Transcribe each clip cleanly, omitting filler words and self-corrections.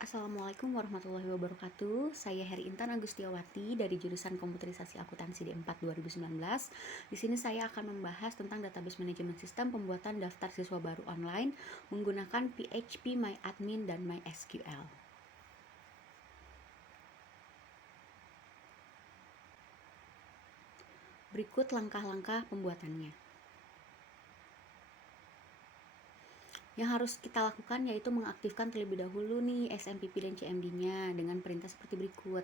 Assalamualaikum warahmatullahi wabarakatuh. Saya Heri Intan Agustiawati dari jurusan Komputerisasi Akuntansi D4 2019. Di sini saya akan membahas tentang database manajemen sistem pembuatan daftar siswa baru online menggunakan PHP MyAdmin dan MySQL. Berikut langkah-langkah pembuatannya. Yang harus kita lakukan yaitu mengaktifkan terlebih dahulu nih SMPP dan CMD-nya dengan perintah seperti berikut.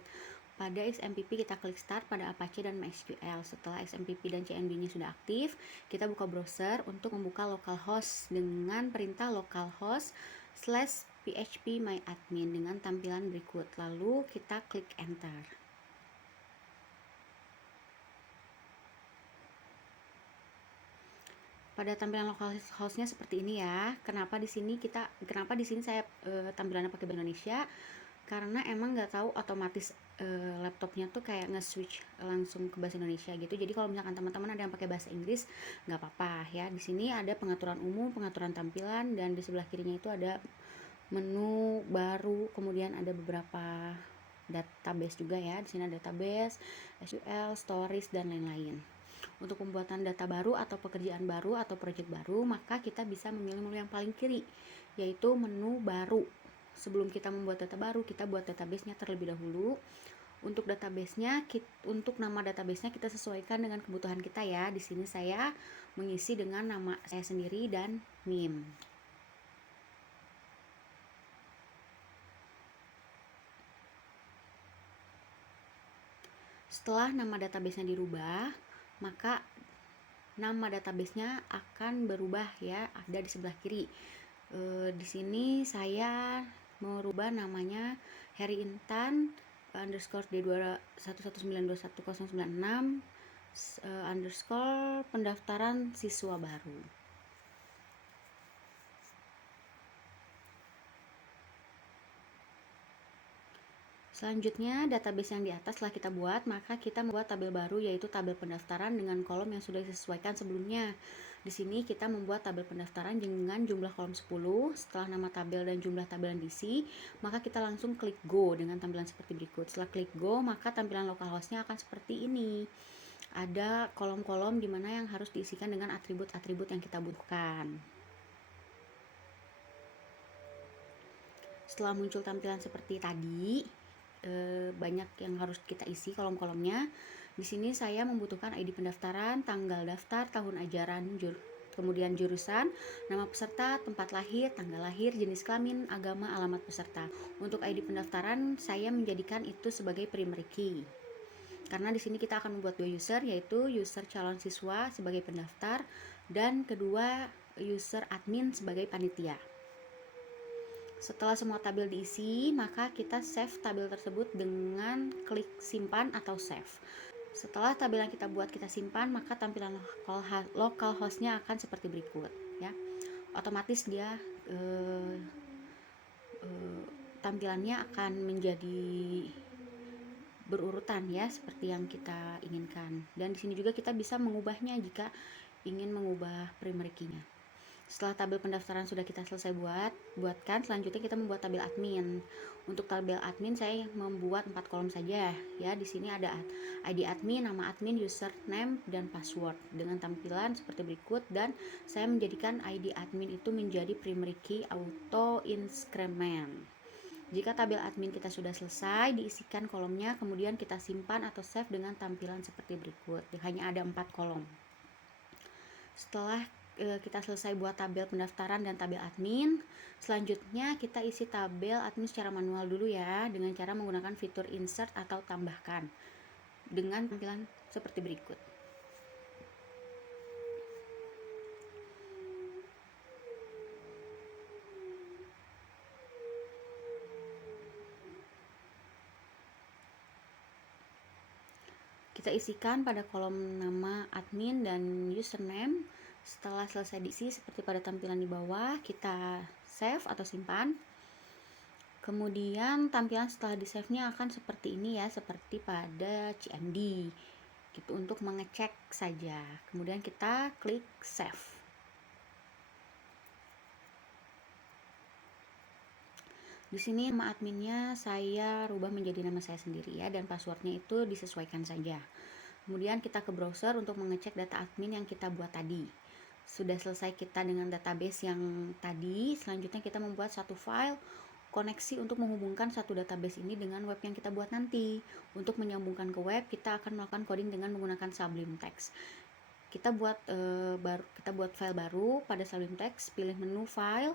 Pada SMPP kita klik start pada Apache dan MySQL. Setelah SMPP dan CMD-nya sudah aktif, kita buka browser untuk membuka localhost dengan perintah localhost/phpMyAdmin dengan tampilan berikut. Lalu kita klik enter. Pada tampilan localhost-nya seperti ini ya. Kenapa di sini saya tampilannya pakai bahasa Indonesia? Karena emang nggak tahu otomatis laptopnya tuh kayak nge-switch langsung ke bahasa Indonesia gitu. Jadi kalau misalkan teman-teman ada yang pakai bahasa Inggris nggak apa-apa ya. Di sini ada pengaturan umum, pengaturan tampilan, dan di sebelah kirinya itu ada menu baru, kemudian ada beberapa database juga ya. Di sini ada database, SQL, stories, dan lain-lain. Untuk pembuatan data baru atau pekerjaan baru atau project baru, maka kita bisa memilih menu yang paling kiri, yaitu menu baru. Sebelum kita membuat data baru, kita buat database-nya terlebih dahulu. Untuk database-nya, untuk nama database-nya kita sesuaikan dengan kebutuhan kita ya. Di sini saya mengisi dengan nama saya sendiri dan NIM. Setelah nama database-nya dirubah, maka nama database-nya akan berubah ya, ada di sebelah kiri. Di sini saya merubah namanya Heri Intan _D2119211096 pendaftaran siswa baru. Selanjutnya, database yang di atas telah kita buat, maka kita membuat tabel baru, yaitu tabel pendaftaran dengan kolom yang sudah disesuaikan sebelumnya. Di sini kita membuat tabel pendaftaran dengan jumlah kolom 10. Setelah nama tabel dan jumlah tabel yang diisi, maka kita langsung klik go dengan tampilan seperti berikut. Setelah klik go, maka tampilan localhost-nya akan seperti ini. Ada kolom-kolom di mana yang harus diisikan dengan atribut-atribut yang kita butuhkan. Setelah muncul tampilan seperti tadi, banyak yang harus kita isi kolom-kolomnya. Di sini saya membutuhkan ID pendaftaran, tanggal daftar, tahun ajaran, kemudian jurusan, nama peserta, tempat lahir, tanggal lahir, jenis kelamin, agama, alamat peserta. Untuk ID pendaftaran saya menjadikan itu sebagai primary key. Karena di sini kita akan membuat dua user, yaitu user calon siswa sebagai pendaftar dan kedua user admin sebagai panitia. Setelah semua tabel diisi, maka kita save tabel tersebut dengan klik simpan atau save. Setelah tabel yang kita buat kita simpan, maka tampilan localhost-nya akan seperti berikut ya. Otomatis dia tampilannya akan menjadi berurutan ya, seperti yang kita inginkan. Dan di sini juga kita bisa mengubahnya jika ingin mengubah primary key-nya. Setelah tabel pendaftaran sudah kita selesai buatkan, selanjutnya kita membuat tabel admin. Untuk tabel admin saya membuat 4 kolom saja ya. Di sini ada ID admin, nama admin, username, dan password dengan tampilan seperti berikut, dan saya menjadikan ID admin itu menjadi primary key auto increment. Jika tabel admin kita sudah selesai, diisikan kolomnya, kemudian kita simpan atau save dengan tampilan seperti berikut. Hanya ada 4 kolom. Setelah kita selesai buat tabel pendaftaran dan tabel admin, selanjutnya kita isi tabel admin secara manual dulu ya, dengan cara menggunakan fitur insert atau tambahkan dengan tampilan seperti berikut. Kita isikan pada kolom nama admin dan username. Setelah selesai diisi seperti pada tampilan di bawah, kita save atau simpan. Kemudian tampilan setelah di save-nya akan seperti ini ya, seperti pada CMD gitu, untuk mengecek saja. Kemudian kita klik save. Di sini nama adminnya saya rubah menjadi nama saya sendiri ya, dan passwordnya itu disesuaikan saja. Kemudian kita ke browser untuk mengecek data admin yang kita buat tadi. Sudah selesai kita dengan database yang tadi, selanjutnya kita membuat satu file koneksi untuk menghubungkan satu database ini dengan web yang kita buat nanti. Untuk menyambungkan ke web, kita akan melakukan coding dengan menggunakan Sublime Text. Kita buat file baru pada Sublime Text, pilih menu file,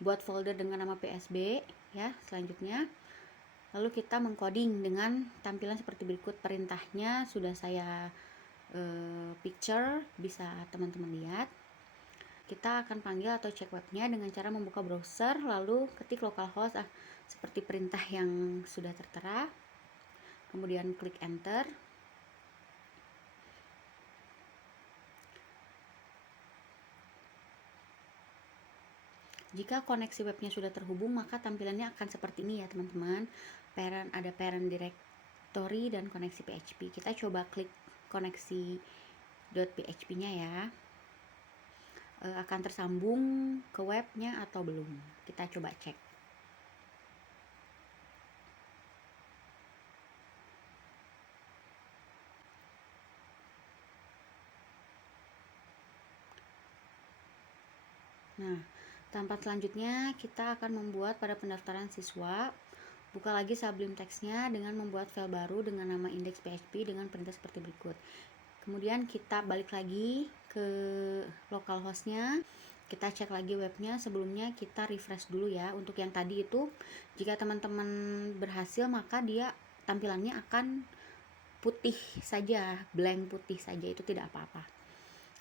buat folder dengan nama PSB ya. Selanjutnya lalu kita mengcoding dengan tampilan seperti berikut. Perintahnya sudah saya picture, bisa teman-teman lihat. Kita akan panggil atau cek webnya dengan cara membuka browser, lalu ketik localhost seperti perintah yang sudah tertera, kemudian klik enter. Jika koneksi webnya sudah terhubung, maka tampilannya akan seperti ini ya teman-teman. Ada parent directory dan koneksi PHP. Kita coba klik koneksi .php nya ya. Akan tersambung ke webnya atau belum, kita coba cek. Nah, tempat selanjutnya kita akan membuat pada pendaftaran siswa. Buka lagi Sublime Text-nya dengan membuat file baru dengan nama index.php dengan perintah seperti berikut. Kemudian kita balik lagi ke localhost-nya, kita cek lagi webnya. Sebelumnya kita refresh dulu ya. Untuk yang tadi itu, jika teman-teman berhasil, maka dia tampilannya akan putih saja, blank putih saja, itu tidak apa-apa.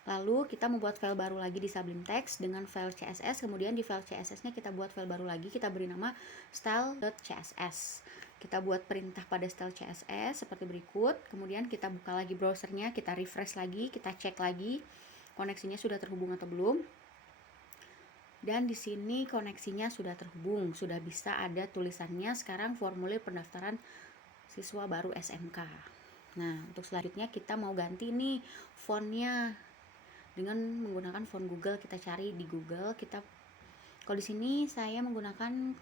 Lalu kita membuat file baru lagi di Sublime Text dengan file CSS. Kemudian di file CSS-nya kita buat file baru lagi, kita beri nama style.css. Kita buat perintah pada style CSS seperti berikut. Kemudian kita buka lagi browsernya, kita refresh lagi, kita cek lagi koneksinya sudah terhubung atau belum. Dan di sini koneksinya sudah terhubung, sudah bisa ada tulisannya sekarang formulir pendaftaran siswa baru SMK. Nah, untuk selanjutnya kita mau ganti nih fontnya dengan menggunakan font Google. Kita cari di Google, kalau di sini saya menggunakan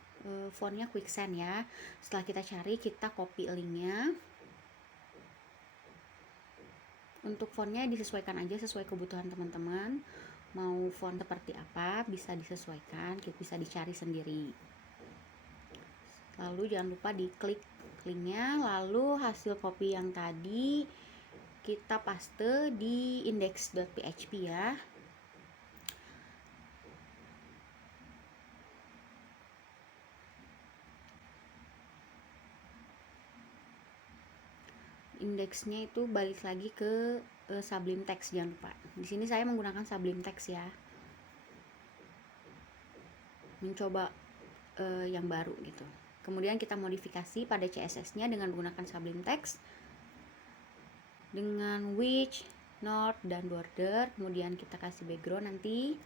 fontnya Quicksand ya. Setelah kita cari, kita copy linknya. Untuk fontnya disesuaikan aja sesuai kebutuhan teman-teman. Mau font seperti apa bisa disesuaikan, bisa dicari sendiri. Lalu jangan lupa diklik linknya, lalu hasil copy yang tadi kita paste di index.php ya. Indeksnya itu balik lagi ke Sublime Text, jangan lupa. Di sini saya menggunakan Sublime Text ya. Mencoba yang baru gitu. Kemudian kita modifikasi pada CSS-nya dengan menggunakan Sublime Text dengan width, north, dan border. Kemudian kita kasih background nanti.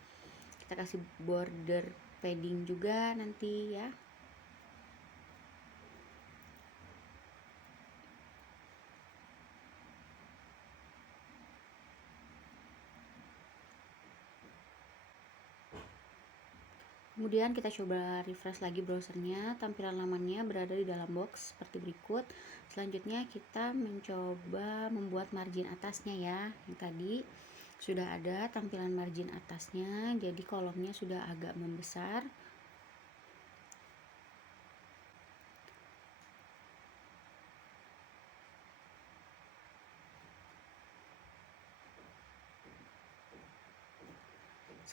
Kita kasih border padding juga nanti ya. Kemudian kita coba refresh lagi browsernya, tampilan lamannya berada di dalam box seperti berikut. Selanjutnya kita mencoba membuat margin atasnya ya. Yang tadi sudah ada tampilan margin atasnya, jadi kolomnya sudah agak membesar.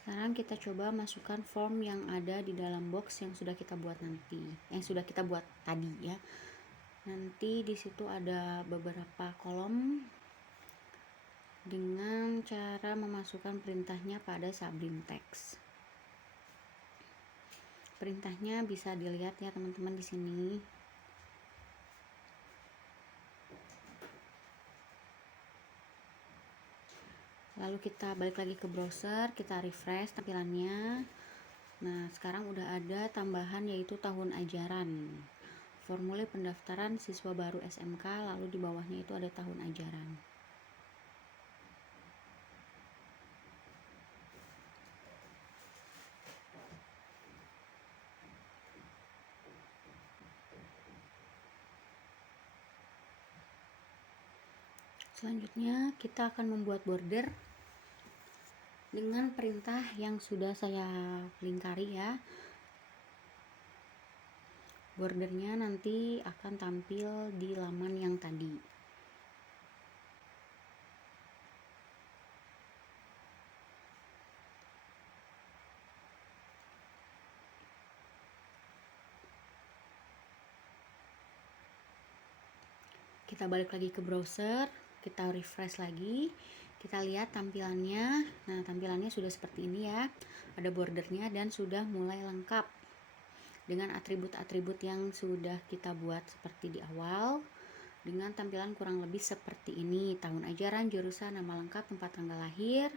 Sekarang kita coba masukkan form yang ada di dalam box yang sudah kita buat nanti, yang sudah kita buat tadi ya. Nanti di situ ada beberapa kolom dengan cara memasukkan perintahnya pada Sublime Text. Perintahnya bisa dilihat ya teman-teman di sini. Lalu kita balik lagi ke browser, kita refresh tampilannya. Nah, sekarang udah ada tambahan yaitu tahun ajaran. Formulir pendaftaran siswa baru SMK, lalu di bawahnya itu ada tahun ajaran. Selanjutnya kita akan membuat border dengan perintah yang sudah saya lingkari ya. Bordernya nanti akan tampil di laman yang tadi. Kita balik lagi ke browser, kita refresh lagi, kita lihat tampilannya. Nah, tampilannya sudah seperti ini ya, ada bordernya dan sudah mulai lengkap dengan atribut-atribut yang sudah kita buat seperti di awal, dengan tampilan kurang lebih seperti ini: tahun ajaran, jurusan, nama lengkap, tempat tanggal lahir,